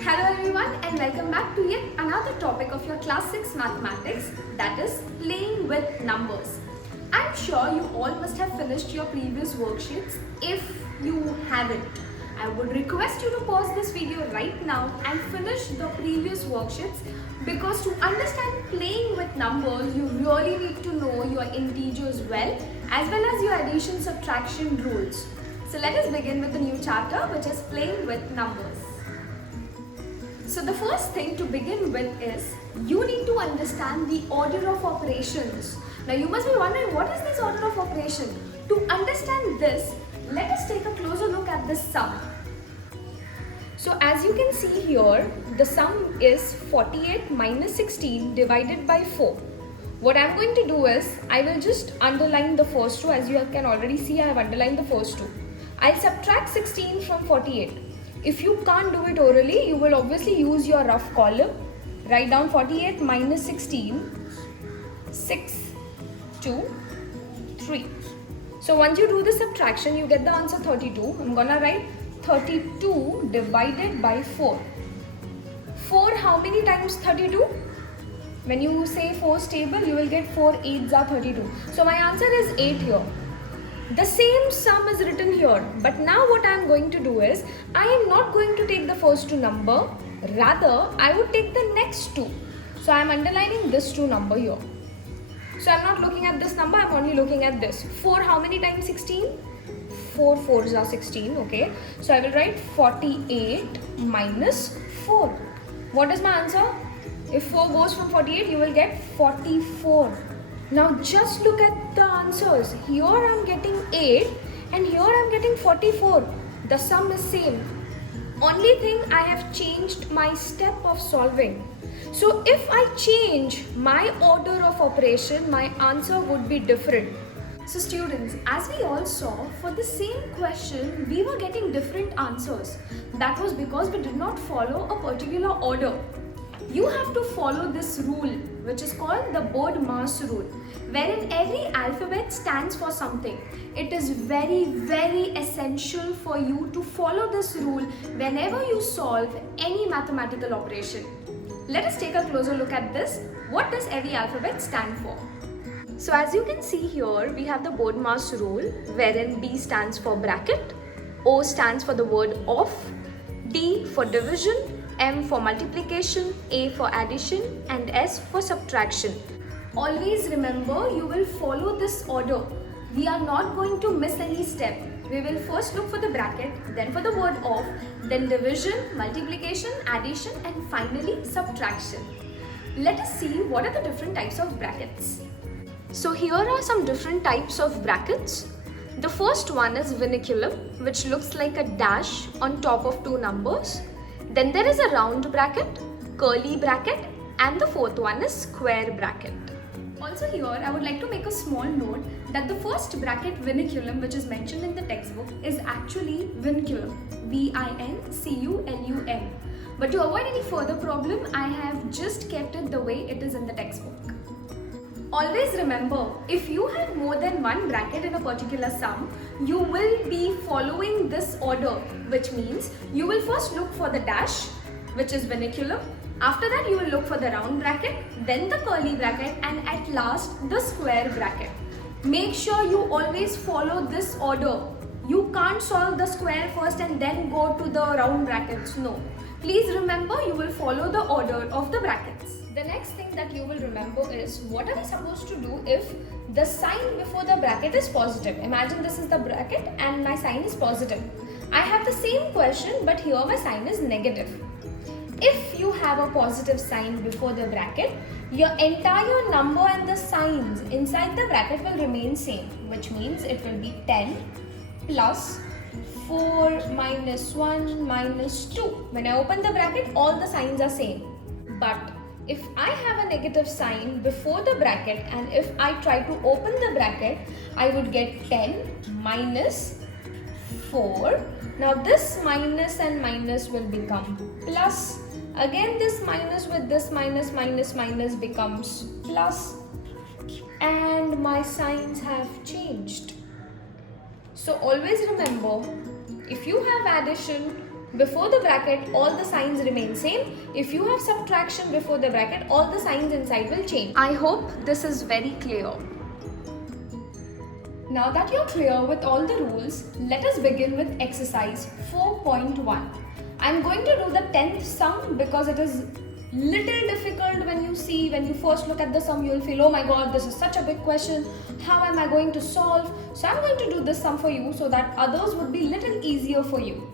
Hello everyone and welcome back to yet another topic of your class 6 mathematics, that is playing with numbers. I'm sure you all must have finished your previous worksheets. If you haven't, I would request you to pause this video right now and finish the previous worksheets, because to understand playing with numbers you really need to know your integers well as your addition subtraction rules. So let us begin with a new chapter, which is playing with numbers. So the first thing to begin with is you need to understand the order of operations. Now you must be wondering, what is this order of operation? To understand this, let us take a closer look at this sum. So as you can see here, the sum is 48 minus 16 divided by 4. What I'm going to do is, I will just underline the first two. As you can already see, I have underlined the first two. I'll subtract 16 from 48. If you can't do it orally, you will obviously use your rough column. Write down 48 minus 16, 6, 2, 3. So once you do the subtraction, you get the answer 32. I'm gonna write 32 divided by 4. 4 how many times 32? When you say 4 table, you will get 4 8s are 32. So my answer is 8 here. The same sum is written here, but now what I am going to do is, I am not going to take the first two number, rather I would take the next two. So I am underlining this two number here. So I am not looking at this number, I am only looking at this. 4 how many times 16? 4 4s are 16, okay. So I will write 48 minus 4. What is my answer? If 4 goes from 48, you will get 44. Now just look at the answers. Here I am getting 8 and here I am getting 44. The sum is same. Only thing, I have changed my step of solving. So if I change my order of operation, my answer would be different. So students, as we all saw, for the same question, we were getting different answers. That was because we did not follow a particular order. You have to follow this rule, which is called the BODMAS rule, wherein every alphabet stands for something. It is very essential for you to follow this rule whenever you solve any mathematical operation. Let us take a closer look at this. What does every alphabet stand for? So as you can see here, we have the BODMAS rule, wherein B stands for bracket, O stands for the word off, D for division, M for multiplication, A for addition, and S for subtraction. Always remember, you will follow this order. We are not going to miss any step. We will first look for the bracket, then for the word off, then division, multiplication, addition, and finally subtraction. Let us see what are the different types of brackets. So here are some different types of brackets. The first one is vernacular, which looks like a dash on top of two numbers. Then there is a round bracket, curly bracket, and the fourth one is square bracket. Also here, I would like to make a small note that the first bracket vinculum, which is mentioned in the textbook, is actually vinculum, V-I-N-C-U-L-U-M. But to avoid any further problem, I have just kept it the way it is in the textbook. Always remember, if you have more than one bracket in a particular sum, you will be following this order, which means you will first look for the dash, which is vernacular. After that, you will look for the round bracket, then the curly bracket, and at last the square bracket. Make sure you always follow this order. You can't solve the square first and then go to the round brackets. No. Please remember, you will follow the order of the brackets. The next thing that you will remember is, what are we supposed to do if the sign before the bracket is positive? Imagine this is the bracket and my sign is positive. I have the same question, but here my sign is negative. If you have a positive sign before the bracket, your entire number and the signs inside the bracket will remain same, which means it will be 10 plus 4 minus 1 minus 2. When I open the bracket, all the signs are same. But if I have a negative sign before the bracket and if I try to open the bracket, I would get 10 minus 4. Now this minus and minus will become plus. Again this minus with this minus becomes plus. And my signs have changed. So always remember, if you have addition, before the bracket, all the signs remain same. If you have subtraction before the bracket, all the signs inside will change. I hope this is very clear. Now that you're clear with all the rules, let us begin with exercise 4.1. I'm going to do the 10th sum because it is little difficult. When you first look at the sum, you'll feel, oh my god, this is such a big question, how am I going to solve? So I'm going to do this sum for you so that others would be little easier for you.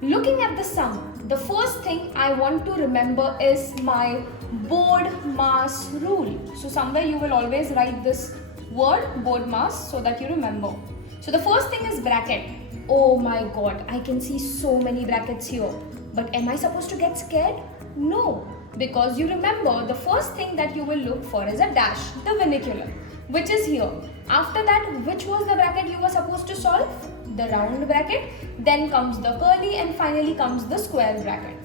Looking at the sum, the first thing I want to remember is my board mass rule. So somewhere you will always write this word board mass so that you remember. So the first thing is bracket. Oh my god, I can see so many brackets here. But am I supposed to get scared? No, because you remember the first thing that you will look for is a dash, the vernacular, which is here. After that, which was the bracket you were supposed to solve? The round bracket. Then comes the curly and finally comes the square bracket.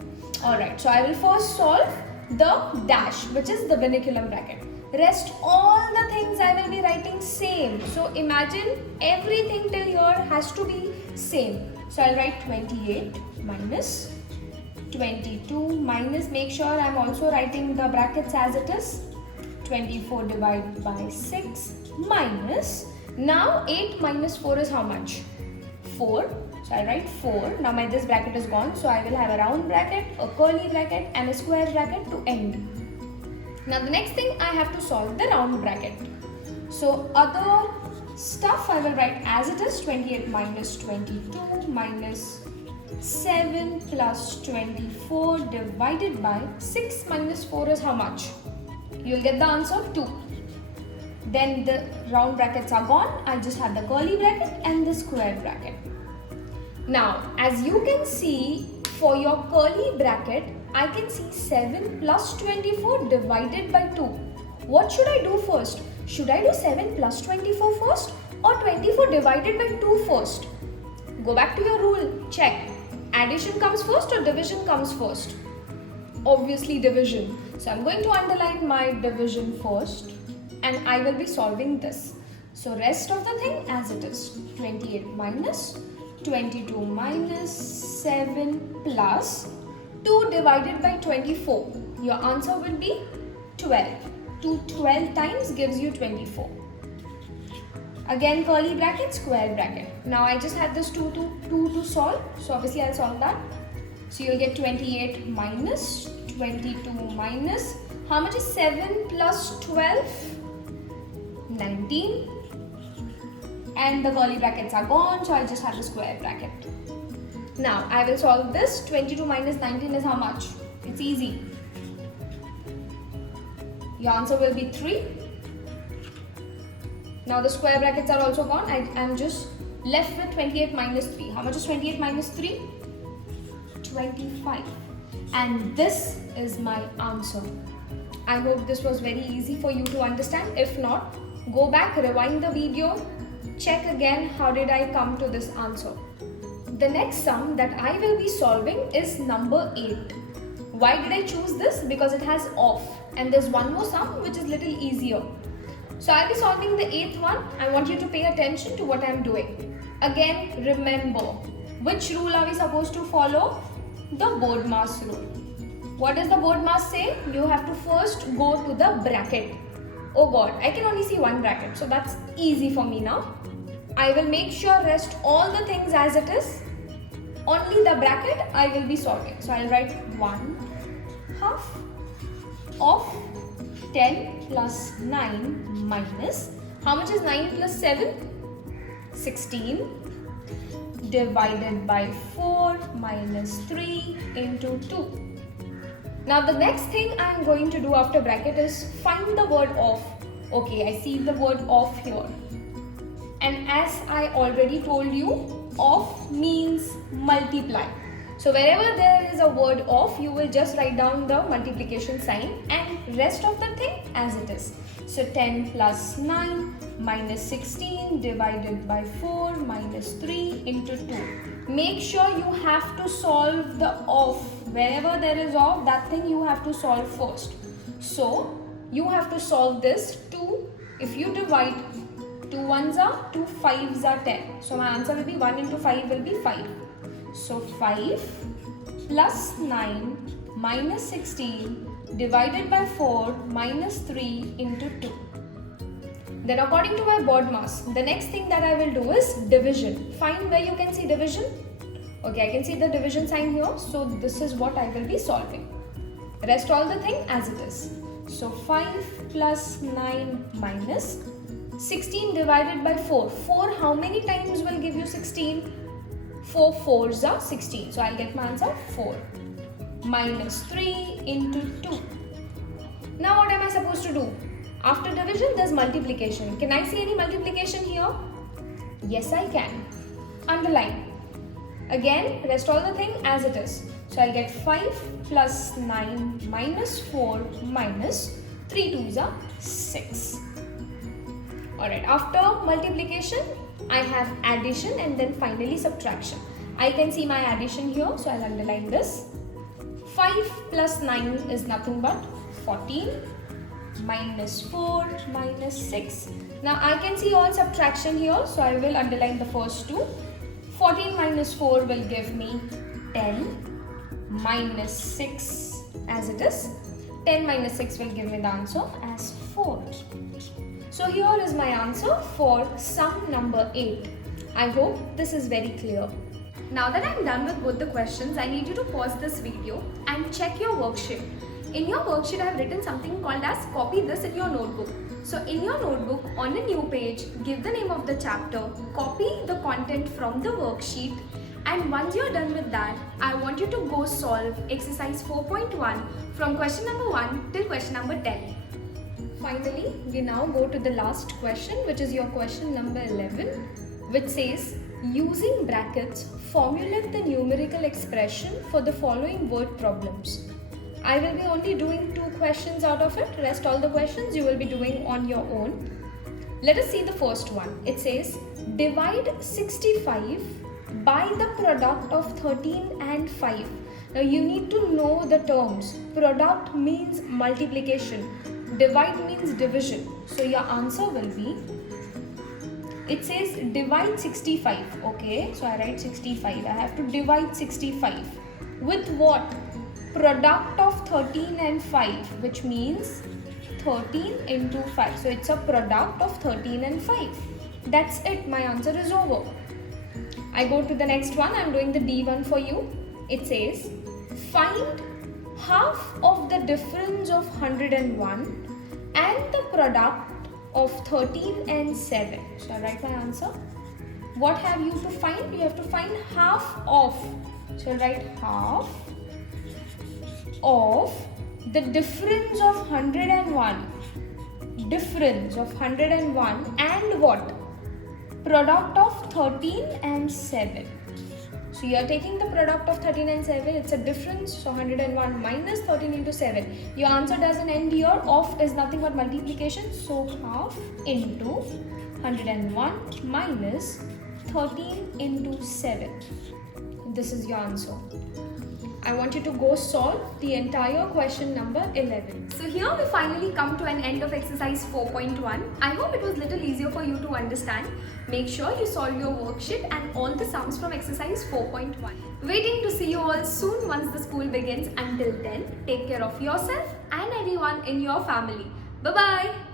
Alright, so I will first solve the dash, which is the vernacular bracket. Rest all the things I will be writing same. So imagine everything till here has to be same. So I'll write 28 minus 22 minus, make sure I'm also writing the brackets as it is, 24 divided by 6 minus, now 8 minus 4 is how much? 4. So I write 4. Now this bracket is gone, so I will have a round bracket, a curly bracket and a square bracket to end. Now the next thing I have to solve the round bracket. So other stuff I will write as it is, 28 minus 22 minus 7 plus 24 divided by 6 minus 4 is how much? You'll get the answer 2. Then the round brackets are gone. I just have the curly bracket and the square bracket. Now, as you can see, for your curly bracket, I can see 7 plus 24 divided by 2. What should I do first? Should I do 7 plus 24 first or 24 divided by 2 first? Go back to your rule, check. Addition comes first or division comes first? Obviously division. So I'm going to underline my division first and I will be solving this. So rest of the thing as it is, 28 minus 22 minus 7 plus 2 divided by 24. Your answer will be 12. 2 12 times gives you 24. Again curly bracket, square bracket. Now I just had this 2 to solve. So obviously I'll solve that. So you'll get 28 minus 22 minus, how much is 7 plus 12? 19. And the curly brackets are gone, so I just have the square bracket. Now I will solve this. 22 minus 19 is how much? It's easy. Your answer will be 3. Now the square brackets are also gone. I am just left with 28 minus 3. How much is 28 minus 3? 25. And this is my answer. I hope this was very easy for you to understand. If not, go back, rewind the video, check again how did I come to this answer. The next sum that I will be solving is number 8. Why did I choose this? Because it has off. And there's one more sum which is little easier. So I'll be solving the 8th one. I want you to pay attention to what I'm doing. Again, remember, which rule are we supposed to follow? The board mass rule. What does the board mass say? You have to first go to the bracket. Oh god, I can only see one bracket, so that's easy for me now. I will make sure rest all the things as it is. Only the bracket I will be solving. So I'll write 1/2 of 10 plus 9 minus, how much is 9 plus 7? 16 divided by 4 minus 3 into 2. Now the next thing I am going to do after bracket is find the word off. Okay, I see the word off here. And as I already told you, off means multiply. So wherever there is a word off, you will just write down the multiplication sign and rest of the thing as it is. So 10 plus 9 minus 16 divided by 4 minus 3 into 2. Make sure you have to solve the off. Wherever there is off, that thing you have to solve first. So you have to solve this 2. If you divide 2 1s are 2 5s are 10. So my answer will be 1 into 5 will be 5. So 5 plus 9 minus 16 divided by 4 minus 3 into 2. Then according to my BODMAS, the next thing that I will do is division. Find where you can see division. Okay, I can see the division sign here. So this is what I will be solving. Rest all the thing as it is. So 5 plus 9 minus 16 divided by 4. 4 how many times will give you 16? 4 4s are 16. So I'll get my answer 4. Minus 3 into 2. Now what am I supposed to do? After division there's multiplication. Can I see any multiplication here? Yes, I can. Underline. Again, rest all the thing as it is. So I'll get 5 plus 9 minus 4 minus 3 2s are 6. Alright, after multiplication, I have addition and then finally subtraction. I can see my addition here, so I'll underline this. 5 plus 9 is nothing but 14 minus 4 minus 6. Now I can see all subtraction here, so I will underline the first two. 14 minus 4 will give me 10 minus 6 as it is. 10 minus 6 will give me the answer as 4. So here is my answer for sum number 8. I hope this is very clear. Now that I'm done with both the questions, I need you to pause this video and check your worksheet. In your worksheet, I have written something called as copy this in your notebook. So in your notebook, on a new page, give the name of the chapter, copy the content from the worksheet, and once you're done with that, I want you to go solve exercise 4.1 from question number 1 till question number 10. Finally, we now go to the last question, which is your question number 11, which says, using brackets, formulate the numerical expression for the following word problems. I will be only doing 2 questions out of it. Rest all the questions you will be doing on your own. Let us see the first one. It says, divide 65 by the product of 13 and 5. Now you need to know the terms. Product means multiplication. Divide means division. So your answer will be, it says divide 65. Okay, so I write 65. I have to divide 65. With what? Product of 13 and 5, which means 13 into 5. So it's a product of 13 and 5. That's it. My answer is over. I go to the next one. I'm doing the D1 for you. It says, find half of the difference of 101 and the product of 13 and 7. So I write my answer. What have you to find? You have to find half of. So I'll write half of the difference of 101. Difference of 101 and what? Product of 13 and 7. So you are taking the product of 13 and 7. It's a difference. So 101 minus 13 into 7. Your answer doesn't end here. Of is nothing but multiplication. So half into 101 minus 13 into 7. This is your answer. I want you to go solve the entire question number 11. So here we finally come to an end of exercise 4.1. I hope it was little easier for you to understand. Make sure you solve your worksheet and all the sums from exercise 4.1. Waiting to see you all soon once the school begins. Until then, take care of yourself and everyone in your family. Bye-bye.